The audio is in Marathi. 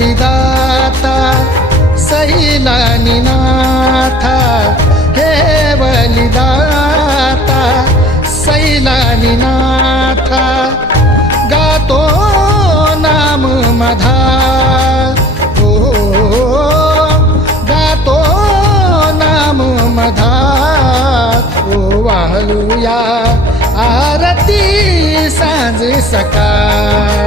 बलिदाता सैलानीनाथा, हे बलिदाता सैलानीनाथा, गातो नाम मधा, हो गातो नाम मधा, ओ वाहलूया आरती सांज सकाळ।